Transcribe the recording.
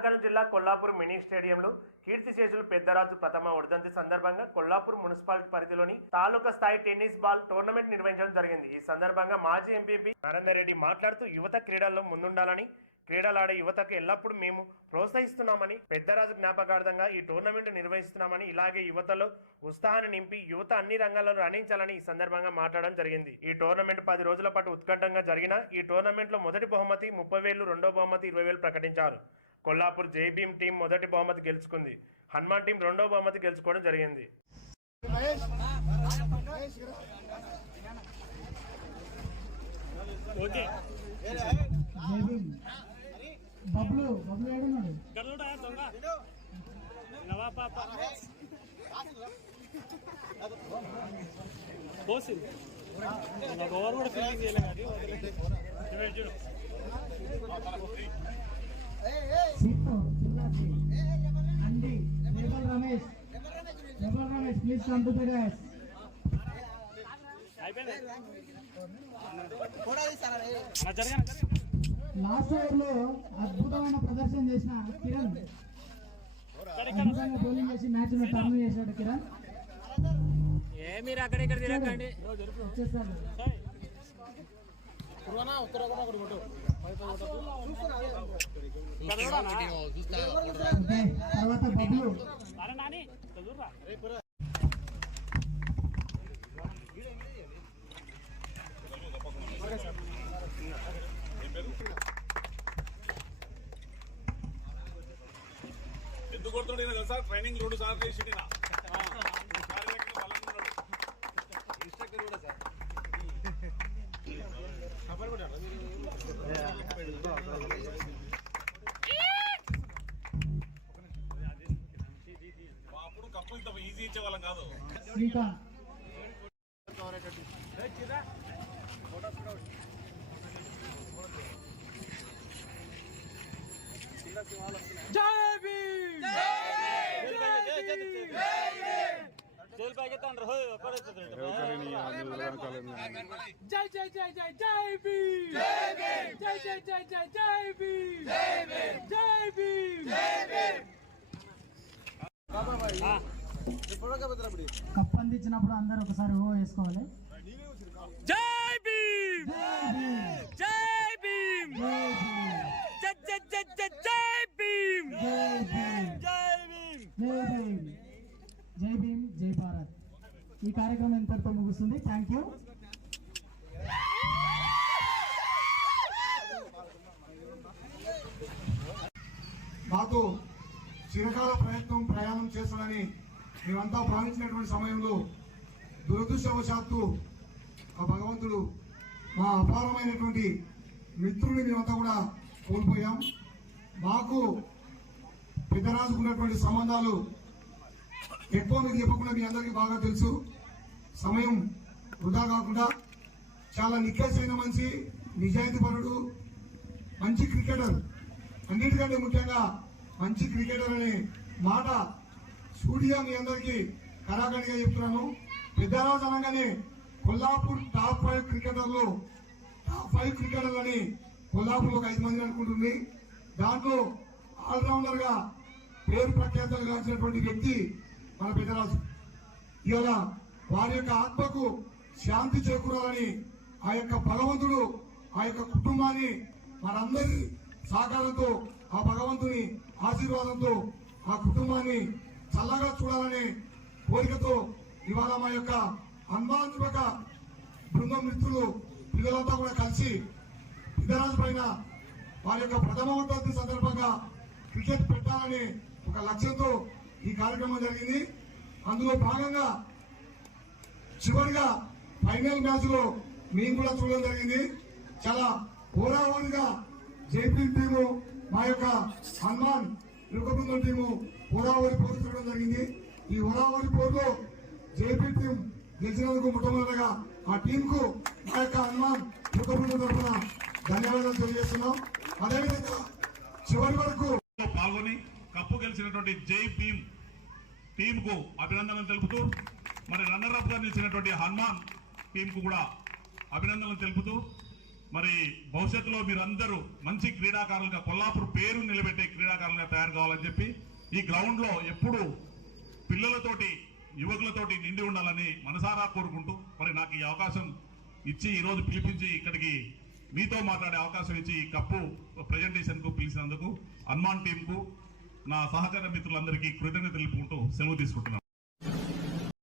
నాగర్ జిల్లా కొల్లాపూర్ మినీ స్టేడియంలో కీర్తిశేషులు పెద్దరాజు ప్రథమ వర్ధంతి సందర్భంగా కొల్లాపూర్ మున్సిపాలిటీ పరిధిలోని తాలూకా స్థాయి టెన్నిస్ బాల్ టోర్నమెంట్ నిర్వహించడం జరిగింది. ఈ సందర్భంగా మాజీ ఎంపీపీ నరేందర్ రెడ్డి మాట్లాడుతూ యువత క్రీడల్లో ముందుండాలని క్రీడలాడే యువతకు ఎల్లప్పుడూ మేము ప్రోత్సహిస్తున్నామని పెద్దరాజు జ్ఞాపకార్థంగా ఈ టోర్నమెంట్ నిర్వహిస్తున్నామని ఇలాగే యువతలో ఉత్సాహాన్ని నింపి యువత అన్ని రంగాల్లో రాణించాలని ఈ సందర్భంగా మాట్లాడడం జరిగింది. ఈ టోర్నమెంట్ పది రోజుల పాటు ఉత్కంఠంగా జరిగిన ఈ టోర్నమెంట్లో మొదటి బహుమతి ముప్పై వేలు రెండో బహుమతి ఇరవై వేలు ప్రకటించారు. కొల్లాపూర్ జేబీఎం టీం మొదటి బహుమతి గెలుచుకుంది. హనుమాన్ టీం రెండో బహుమతి గెలుచుకోవడం జరిగింది. ఓవర్ కూడా ఫీలింగ్ చేయలేదు అండి Ramesh Ramesh please come to the last ఓవర్లో అద్భుతమైన ప్రదర్శన చేసిన కిరణ్ అద్భుతంగా బౌలింగ్ చేసి మ్యాచ్ను టర్న్ చేశాడు కిరణ్ ఏ మీరు అక్కడ ఇక్కడ తిరగండి వచ్చేస్తాడు ఓకే తర్వాత బబ్లు ఎందుకు కొడుతున్నాడు సార్ ట్రైనింగ్ రెండు సార్లు చేసి కాదు శ్రీకాంత్ జైలు పైకి ఎత్తండ్రు హోయ్ ఒక్కడే జై జై జై జై జై భీమ్ జై జై జై జై జై భీమ్ జై భీమ్ కప్ అందించినప్పుడు అందరూ ఒకసారి ఓ వేసుకోవాలి. జై భీమ్! జై భీమ్! జై భీమ్! జై భీమ్! జై జై జై జై భీమ్! జై భీమ్! జై భీమ్! జై భీమ్! జై భీమ్ జై భారత్. ఈ కార్యక్రమం ఇంతటితో ముగుస్తుంది. థ్యాంక్ యూ మాతో చిరకాల ప్రయత్నం ప్రయాణం చేస్తానని మేమంతా భావించినటువంటి సమయంలో దురదృష్టవశాత్తు ఆ భగవంతుడు మా అపారమైనటువంటి మిత్రుని మేమంతా కూడా కోల్పోయాం. మాకు పెద్దరాజుకున్నటువంటి సంబంధాలు ఎక్కువ మీకు చెప్పకుండా మీ అందరికీ బాగా తెలుసు. సమయం వృధా కాకుండా చాలా నిక్కసైన మనిషి నిజాయితీపరుడు మంచి క్రికెటర్. అన్నిటికంటే ముఖ్యంగా మంచి క్రికెటర్ అనే మాట స్టూడియో మీ అందరికీ కరాఖండిగా చెప్తున్నాను. పెద్దరాజు అనగానే కొల్లాపూర్ టాప్ ఫైవ్ క్రికెటర్లు టాప్ ఫైవ్ క్రికెటర్లని కొల్లాపూర్ ఒక ఐదు మంది అనుకుంటుంది. దాంట్లో ఆల్రౌండర్గా పేరు ప్రఖ్యాతలు కాల్చినటువంటి వ్యక్తి మన పెద్దరాజు. ఇవాళ వారి యొక్క ఆత్మకు శాంతి చేకూరాలని ఆ యొక్క భగవంతుడు ఆ యొక్క కుటుంబాన్ని మనందరి సహకారంతో ఆ భగవంతుని ఆశీర్వాదంతో ఆ కుటుంబాన్ని చల్లగా చూడాలనే కోరికతో ఇవాళ మా యొక్క హనుమాన్ బృందం మిత్రులు పిల్లలంతా కూడా కలిసి పెద్దరాజు పైన వారి యొక్క ప్రథమ వర్ధంతి సందర్భంగా క్రికెట్ పెట్టాలని ఒక లక్ష్యంతో ఈ కార్యక్రమం జరిగింది. అందులో భాగంగా చివరిగా ఫైనల్ మ్యాచ్లో మేము కూడా చూడడం జరిగింది. చాలా ఓరావోరిగా జైపీ టీము మా యొక్క హనుమాన్ యుగ టీము ఓరావరి పోరు చూడడం జరిగింది. ఈ ఓరావరి పోరులో జేపీ టీం గెలిచినందుకు మొట్టమొదటిగా ఆ టీం కు మా యొక్క హనుమాన్ యుగ తరఫున ధన్యవాదాలు తెలియజేస్తున్నాం. అదేవిధంగా చివరి వరకు పాల్గొని కప్పు గెలిచినటువంటి జై భీమ్ టీమ్కు అభినందనలు తెలుపుతూ మరి రన్నర్ అప్గా నిలిచినటువంటి హనుమాన్ టీమ్కు కూడా అభినందనలు తెలుపుతూ మరి భవిష్యత్తులో మీరందరూ మంచి క్రీడాకారులుగా కొల్లాపూర్ పేరు నిలబెట్టే క్రీడాకారులుగా తయారు కావాలని చెప్పి ఈ గ్రౌండ్లో ఎప్పుడూ ఎప్పుడు పిల్లలతోటి యువకులతోటి నిండి ఉండాలని మనసారా కోరుకుంటూ మరి నాకు ఈ అవకాశం ఇచ్చి ఈరోజు పిలిపించి ఇక్కడికి మీతో మాట్లాడే అవకాశం ఇచ్చి ఈ కప్పు ప్రజెంటేషన్కు పిలిచినందుకు హనుమాన్ టీంకు నా సహచర మిత్రులందరికీ కృతజ్ఞతలు తెలుపుకుంటూ సెలవు తీసుకుంటున్నాను.